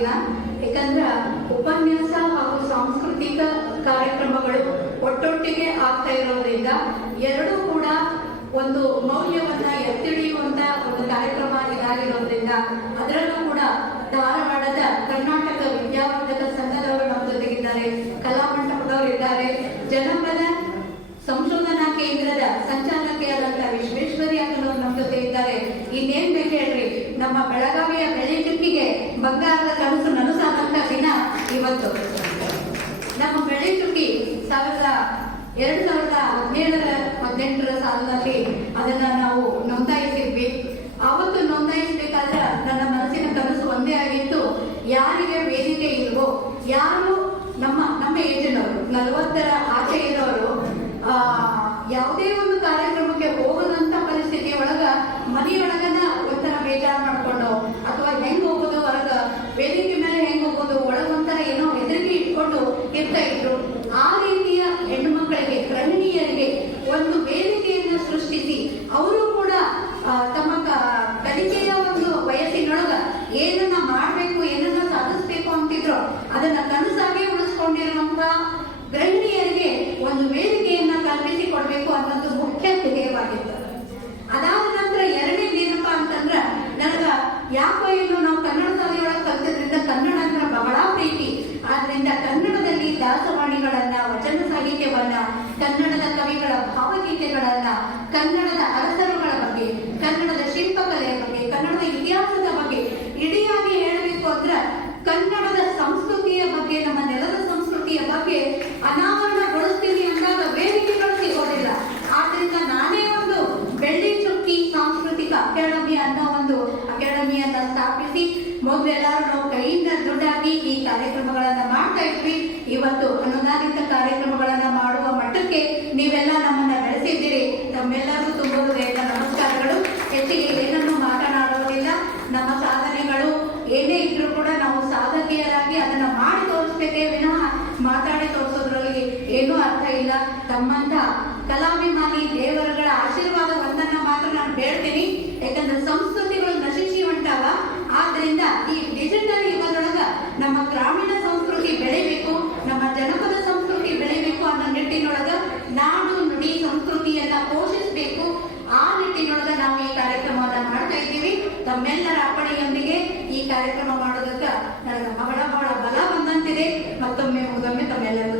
ದಿನ. ಯಾಕಂದ್ರೆ ಉಪನ್ಯಾಸ ಹಾಗೂ ಸಾಂಸ್ಕೃತಿಕ ಕಾರ್ಯಕ್ರಮಗಳು ಒಟ್ಟೊಟ್ಟಿಗೆ ಆಗ್ತಾ ಇರೋದ್ರಿಂದ ಎರಡೂ ಕೂಡ ಒಂದು ಮೌಲ್ಯವನ್ನ ಎತ್ತಿಡಿಯುವಂತ ಒಂದು ಕಾರ್ಯಕ್ರಮ ಇದಾಗಿರೋದ್ರಿಂದ, ಅದರಲ್ಲೂ ಕೂಡ ಧಾರವಾಡದ ಕರ್ನಾಟಕ ವಿದ್ಯಾವರ್ಧಕ ಸಂಘದವರು ನಮ್ಮ ಜೊತೆಗಿದ್ದಾರೆ, ಕಲಾಮಂಟಪದವರು ಇದ್ದಾರೆ, ಜನಪದ ಸಂಶೋಧನಾ ಕೇಂದ್ರದ ಸಂಚಾಲಕಿಯಾದಂತಹ ವಿಶ್ವೇಶ್ವರಿ ಅವರು ನಮ್ಮ ಜೊತೆ ಇದ್ದಾರೆ. ಇನ್ನೇನ್ ಬೇಕು ಹೇಳ್ರಿ, ನಮ್ಮ ಬೆಳಗಾವಿಯ ಬೆಳೆಚುಕ್ಕಿಗೆ ಬಂಗಾರದ ಕನಸು ನನಸಾದಂತ ದಿನ ಇವತ್ತು. ನಮ್ಮ ಬೆಳೆಚುಕ್ಕಿ 2017-18 ಸಾಲಿನಲ್ಲಿ ಅದನ್ನ ನಾವು ನೋಂದಾಯಿಸಿದ್ವಿ. ಅವತ್ತು ನೋಂದಾಯಿಸಬೇಕಾದ್ರೆ ನನ್ನ ಮನಸ್ಸಿನ ಕನಸು ಒಂದೇ ಆಗಿತ್ತು, ಯಾರಿಗೆ ವೇದಿಕೆ ಇಲ್ವೋ, ಯಾರು ನಮ್ಮ ಏಜಿನವರು 40 ಆಚೆ ಇರೋರು ಯಾವುದೇ ಒಂದು ಕಾರ್ಯಕ್ರಮಕ್ಕೆ ಹೋಗದಂತ ಪರಿಸ್ಥಿತಿ ಒಳಗ ಮನೆಯೊಳಗನ ಒಂಥರ ಬೇಜಾರು ಮಾಡ್ಕೊಂಡು ಅಥವಾ ಹೆಂಗ್ ಹೋಗೋದು, ಹೊರಗ ವೇದಿಕೆ ಮೇಲೆ ಹೆಂಗ್ ಹೋಗೋದು, ಒಳಗೊಂಥರ ಏನೋ ಹೆದರಿಕೆ ಇಟ್ಕೊಂಡು ಇರ್ತಾ ಇದ್ರು. ಆ ರೀತಿಯ ಹೆಣ್ಣು ಮಕ್ಕಳಿಗೆ, ಗೃಹಿಣಿಯರಿಗೆ ಒಂದು ವೇದಿಕೆಯನ್ನು ಸೃಷ್ಟಿಸಿ ಅವರು ಕೂಡ ತಮ್ಮ ಕಲಿಕೆಯ ಒಂದು ವಯಸ್ಸಿನೊಳಗ ಏನನ್ನ ಮಾಡ್ಬೇಕು, ಏನನ್ನ ಸಾಧಿಸ್ಬೇಕು ಅಂತಿದ್ರು, ಅದನ್ನ ಕನಸಾಗಿ ಉಳಿಸ್ಕೊಂಡಿರುವಂತ ಗೃಹಿಣಿಯರಿಗೆ ಒಂದು ವೇದಿಕೆಯನ್ನ ಕಲ್ಪಿಸಿ ಕೊಡ್ಬೇಕು ಅನ್ನೋದು ಮುಖ್ಯ ಧ್ಯೇಯವಾಗಿತ್ತು. ಅದಾದ ನಂತರ ಎರಡನೇದೇನಪ್ಪ ಅಂತಂದ್ರ, ನನಗ ಯಾಕೋ ಏನು ನಾವು ಕನ್ನಡ ಶಾಲೆಯೊಳಗೆ ಕಲಿತದ್ರಿಂದ ಕನ್ನಡ ಅಂದ್ರೆ ಬಹಳ ಪ್ರೀತಿ. ಆದ್ರಿಂದ ಕನ್ನಡದಲ್ಲಿ ದಾಸವಾಣಿಗಳನ್ನ, ವಚನ ಸಾಹಿತ್ಯವನ್ನ, ಕನ್ನಡದ ಕವಿಗಳ ಭಾವಗೀತೆಗಳನ್ನ, ಕನ್ನಡದ ಅರಸರುಗಳ ಬಗ್ಗೆ, ಕನ್ನಡದ ಶಿಲ್ಪಕಲೆಯ ಬಗ್ಗೆ, ಕನ್ನಡದ ಇತಿಹಾಸದ ಬಗ್ಗೆ ಇಡಿಯಾಗಿ ಹೇಳಬೇಕು ಅಂದ್ರ ಕನ್ನಡದ ಸಂಸ್ಕೃತಿಯ ಬಗ್ಗೆ, ನಮ್ಮ ನೆಲದ ಸಂಸ್ಕೃತಿಯ ಬಗ್ಗೆ ಅನಾವರಣಗೊಳಿಸ್ತೀವಿ ಅಂದಾಗ ವೇದಿಕೆಗಳು ಸಿಗೋದಿಲ್ಲ. ಆದ್ರಿಂದ ನಾನೇ ಒಂದು ಬೆಳ್ಳಿ ಚುಕ್ಕಿ ಸಾಂಸ್ಕೃತಿಕ ಅಕಾಡೆಮಿ ಅನ್ನೋ ಒಂದು ಅಕಾಡೆಮಿಯನ್ನ ಸ್ಥಾಪಿಸಿ ಮೊದಲೆಲ್ಲರೂ ನಾವು ಕೈಯಿಂದ ದುಡ್ಡಾಗಿ ಈ ಕಾರ್ಯಕ್ರಮಗಳನ್ನ ಮಾಡ್ತಾ ಇದ್ವಿ. ಇವತ್ತು ಅನುದಾನಿತ ಕಾರ್ಯಕ್ರಮಗಳನ್ನ ಮಾಡುವ ಮಟ್ಟಕ್ಕೆ ನೀವೆಲ್ಲ ನಮ್ಮನ್ನ ಬೆಳೆಸಿದ್ದೀರಿ. ತಮ್ಮೆಲ್ಲರಿಗೂ ತುಂಬ ಹೃದಯದ ನಮಸ್ಕಾರಗಳು. ಹೆಚ್ಚಿಗೆ ಏನನ್ನು ಮಾತನಾಡೋದಿಲ್ಲ. ನಮ್ಮ ಸಾಧನೆಗಳು ಏನೇ ಇದ್ರೂ ಕೂಡ ನಾವು ಸಾಧಕಿಯರಾಗಿ ಅದನ್ನ ಮಾಡಿ ತೋರಿಸ್ಬೇಕೇ ವಿನಃ ಮಾತಾಡಿ ತೋರಿಸೋದ್ರಲ್ಲಿ ಏನೂ ಅರ್ಥ ಇಲ್ಲ. ತಮ್ಮಂತ ಕಲಾಭಿಮಾನಿ ದೇವರುಗಳ ಆಶೀರ್ವಾದ ಒಂದನ್ನ ಮಾತ್ರ ನಾನು ಹೇಳ್ತೀನಿ. ಯಾಕಂದ್ರೆ ಸಂಸ್ಕೃತಿಗಳು ನಶಿಸಿ ಹೊಂಟಾವ. ಆದ್ರಿಂದ ಈ ಡಿಜಿಟಲ್ ಯುಗದೊಳಗ ನಮ್ಮ ಗ್ರಾಮೀಣ ಸಂಸ್ಕೃತಿ ಬೆಳಿಬೇಕು, ನಮ್ಮ ಜನಪದ ಸಂಸ್ಕೃತಿ ಬೆಳಿಬೇಕು ಅನ್ನೋ ನಿಟ್ಟಿನೊಳಗ ನಾಡು ನುಡಿ ಸಂಸ್ಕೃತಿಯನ್ನ ಪೋಷಿಸಬೇಕು. ಆ ನಿಟ್ಟಿನೊಳಗ ನಾವು ಈ ಕಾರ್ಯಕ್ರಮವನ್ನ ಮಾಡ್ತಾ ಇದ್ದೀವಿ. ತಮ್ಮೆಲ್ಲರ ಅಪ್ಪಣೆಯೊಂದಿಗೆ ಈ ಕಾರ್ಯಕ್ರಮ ಮಾಡೋದಕ್ಕ ನನಗೆ ಬಹಳ ಬಹಳ ಬಲ ಬಂದಂತಿದೆ. ಮತ್ತೊಮ್ಮೆ ತಮ್ಮೆಲ್ಲರಿಗೂ